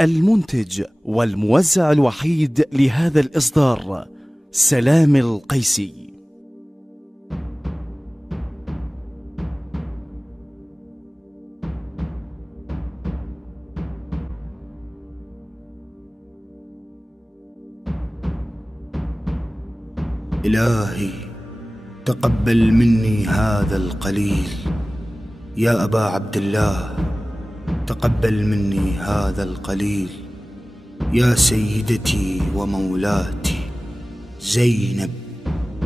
المنتج والموزع الوحيد لهذا الإصدار سلام القيسي. إلهي تقبل مني هذا القليل، يا أبا عبد الله تقبل مني هذا القليل، يا سيدتي ومولاتي زينب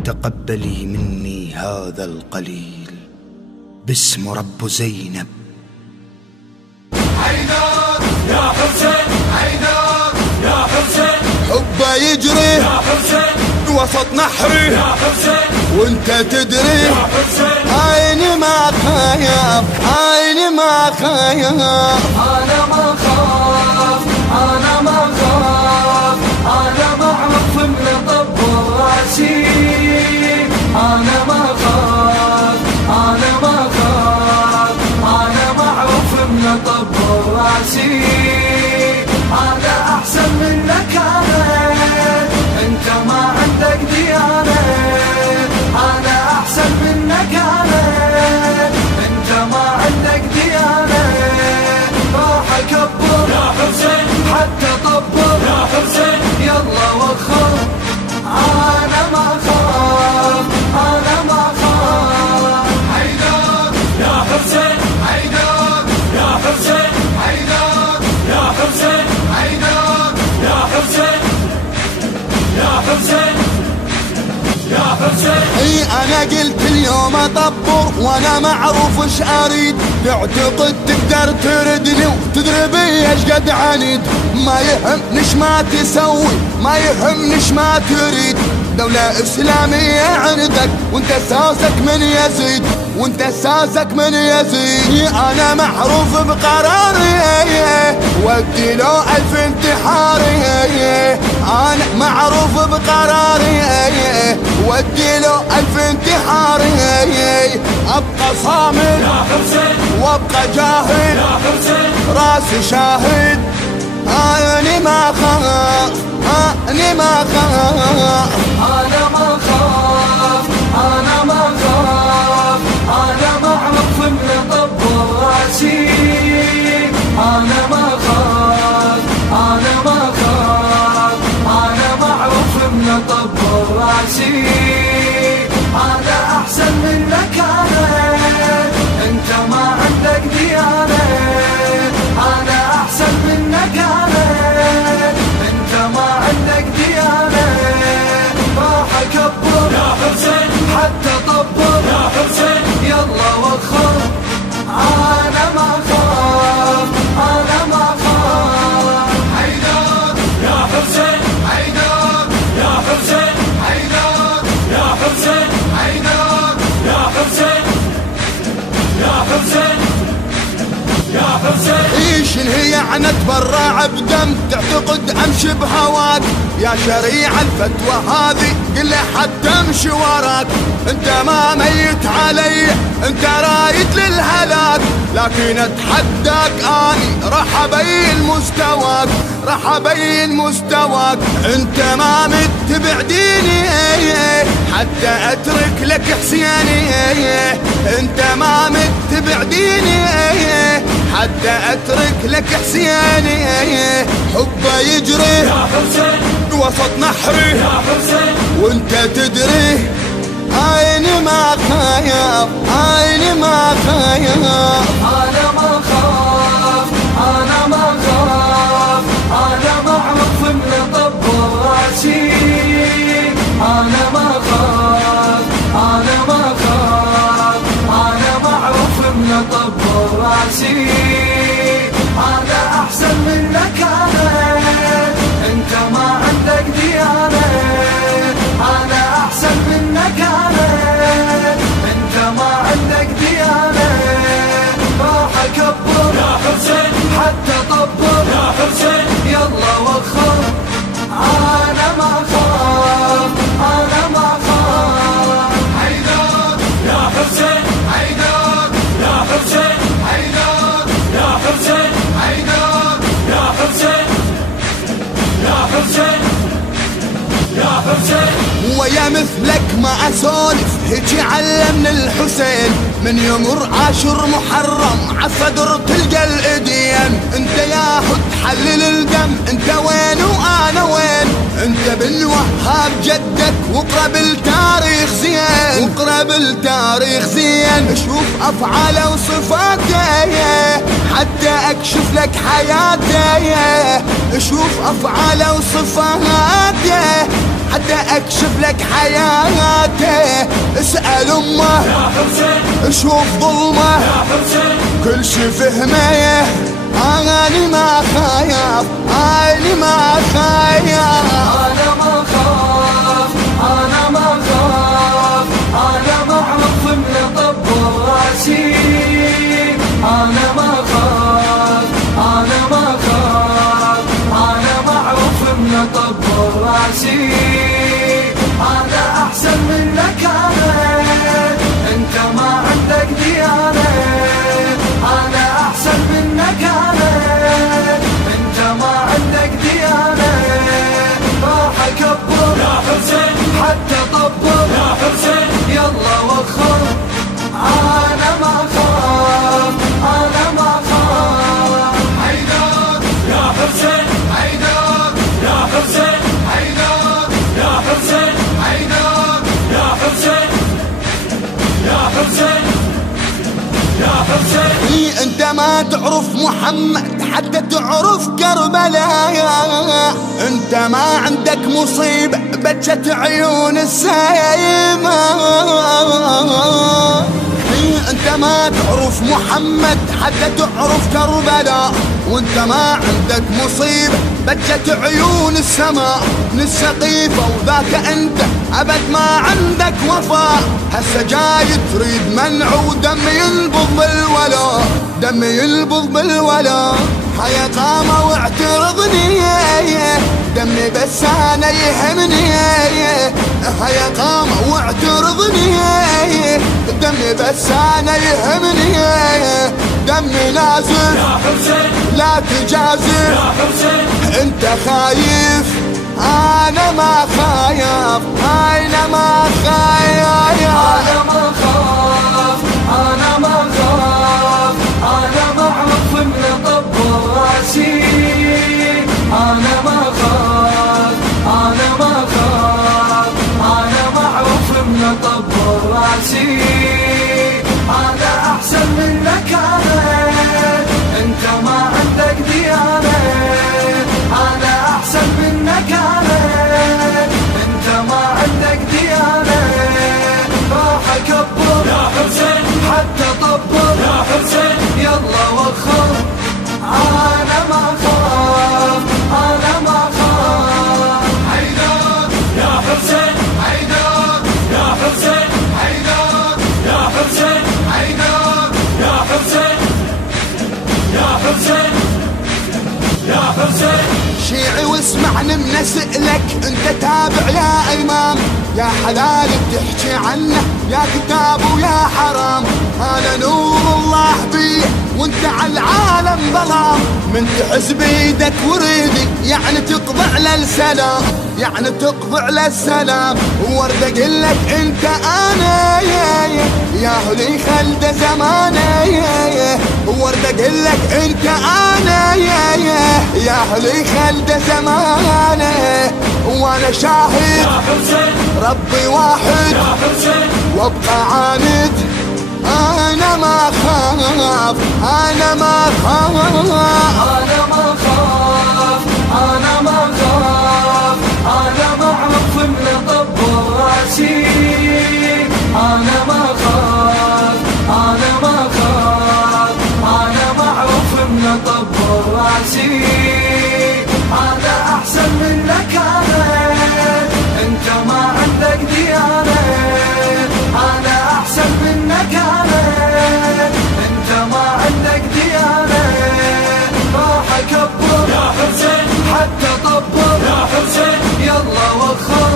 تقبلي مني هذا القليل، باسم رب زينب. حيدر يا حسين، حيدر يا حسين، حبه يجري يا حسين وسط نحري يا حسين، وانت تدري يا حسين عيني ما خايف، عيني ما خايف، أنا ما خاف، أنا ما خاف، أنا معروف من طب راسي، أنا ما خاف، أنا ما خاف، أنا معروف من طب راسي، أنا أحسن منك أنت ما عندك ديانة، أنا أحسن منك أنت ما عندك ديانة، راح أكبر يا حسين حتى طبر يا حسين، يلا وخر، أنا ما خاف، أنا ما خاف. حيدر يا حسين، حيدر يا حسين، حيدر يا حسين، حيدر يا حسين، يا حسين، يا حسين. اي انا قلت اليوم اطبر وانا معروف وش اريد، تعتقد تقدر تردني وتدري بي ايش قد عنيد، ما يهمنيش ما تسوي، ما يهمنيش ما تريد، دولة اسلامية عندك وانت اساسك من يزيد، وانت اساسك من يزيد، انا معروف بقراري ودي له 1000 انتحاري، انا معروف بقراري ودي له 1000 انتحاري، ابقى صامد يا حسين وابقى جاهد يا حسين، راسي شاهد، اني ما خاف، اني ما خاف، أنا ما خاف، أنا ما خاف، أنا معروف من طب راسي، أنا ما خاف، أنا ما خاف، أنا معروف من طب راسي، أنا أحسن منك أنت ما عندك ديانة، أنا أحسن منك أنت ما عندك ديانة، راح أكبر يا حسين حتى طبر يا حسين، يلا وخر، أنا ما خاف، أنا ما خاف. حيدر يا حسين، حيدر يا حسين، حيدر يا حسين، حيدر يا حسين، يا حسين، يا حسين. ايش هي يعني اتبرع بدم، تعتقد امشي بهواك، يا شريع الفتوى هذه قل حتى امشي وراك، انت ما ميت علي انت رايد للهلاك، لكن اتحداك اني راح ابين مستواك، راح ابين مستواك، انت ما مت بعديني حتى اترك لك حسيني، انت ما مت بعديني حتى اترك لك حسيني، حبه يجري يا حسين وسط نحري يا حسين، وانت تدري عيني ما خايف، عيني ما خايف، أنا ما خاف، أنا ما خاف، أنا معروف من طب راسي، أنا ما خاف، أنا ما خاف، أنا معروف من طب راسي، أنا أحسن منك أنت ما عندك ديانة، أنا أحسن منك أنت ما عندك ديانة، راح أكبر يا حسين حتى طبر يا حسين، يلا وخر، أنا ما خاف، أنا ما خاف. حيدر يا حسين، حيدر يا حسين، حيدر يا حسين، حيدر يا حسين، ويا مثلك ما اسولف هيجي علمني الحسين من يمر عاشر محرم عالصدر تلقى الايدين. انت يا هد حلل الدم انت وين وانا وين؟ انت بالوهاب جدك واقرب التاريخ زين واقرب التاريخ زين. شوف افعاله وصفاته حتى اكشف لك حياته. شوف افعاله وصفاته حتى اكشف لك حياته. اسأل امه يا حسين شوف ظلمه يا حسين كل شي فهمه. اني ما خايف اني ما خايف أنا ما خاف أنا ما خاف أنا معروف من طب راسي. أنا ما خاف أنا ما خاف أنا معروف من طب راسي. أنا أحسن منك أنت ما عندك ديانة. أنا أحسن منك أنت ما عندك ديانة. راح أكبر يا حسين حتى طبر يا حسين يلا وخر. أنا ما خاف أنا ما خاف. حيدر يا حسين حيدر يا حسين حيدر يا حسين حيدر يا حسين يا حسين يا حسين. انت ما تعرف محمد حتى تعرف كربلاء. انت ما عندك مصيبة بجت عيون السايمة. انت ما تعرف محمد حتى تعرف كربلاء. وانت ما عندك مصيبة بجت عيون السماء من السقيفة. وذاك انت ابد ما عندك وفاء. هسه جاي تريد منع ودم ينبض بالولاء دم ينبض بالولاء. هيا قامة واعترضني دمي بس انا يهمني. هيا قامة واعترضني دمي بس انا يهمني. دمي نازل يا حسين لا تجازف. يا حسين انت خايف انا ما خايف انا ما خايف. أنا ما خاف أنا ما خاف أنا معروف من طب راسي. أنا ما خاف أنا ما خاف أنا معروف من طب راسي. أنا أحسن منك أنت ما عندك ديانة. أنا أحسن منك أنت ما عندك ديانة. راح أكبر يا حسين حتى طبر يا حسين يلا وخر. أنا ما خاف أنا ما خاف. حيدر يا حسين حيدر يا حسين حيدر يا حسين حيدر يا حسين يا حسين يا حسين. شيعي واسمعني من اسألك انت تابع يا امام. يا حلال بتحكي عنه يا كتاب ويا حرام. انا نور الله بيه وانت على العالم ظلام. من تحس بيدك وريدي يعني تقضي على السلام يعني تقضي على السلام. وورد اقول لك انت انا يا هلي خلد زماني. ورد اقول لك انت انا يا هلي خلد زماني. وانا شاهد يا حسين ربي واحد يا حسين وابقى عاند. انا ما خاف انا ما خاف أنا ما خاف أنا ما خاف أنا معروف من طب راسي. أنا ما خاف أنا ما خاف أنا معروف من طب راسي. أنا أحسن منك أنت ما عندك ديانة. أنا أحسن منك أنت ما عندك ديانة. راح أكبر يا حسين حتى طبر يا حسين يلا وخر.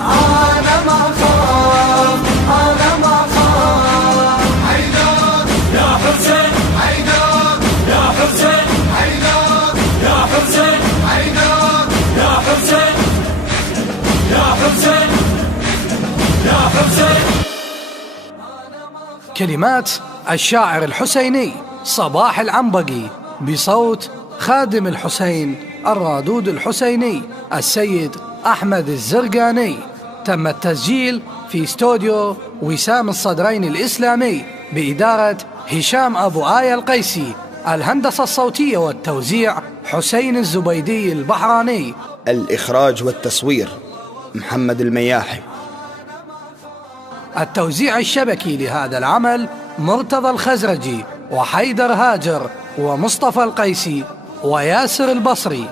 أنا ما خاف أنا ما خاف. حيدر يا حسين حيدر يا حسين حيدر يا حسين حيدر يا حسين يا حسين يا حسين. كلمات الشاعر الحسيني صباح العنبقي بصوت خادم الحسين الرادود الحسيني السيد أحمد الزرقاني. تم التسجيل في استوديو وسام الصدرين الإسلامي بإدارة هشام أبو آية القيسي. الهندسة الصوتية والتوزيع حسين الزبيدي البحراني. الإخراج والتصوير محمد المياحي. التوزيع الشبكي لهذا العمل مرتضى الخزرجي وحيدر هاجر ومصطفى القيسي وياسر البصري.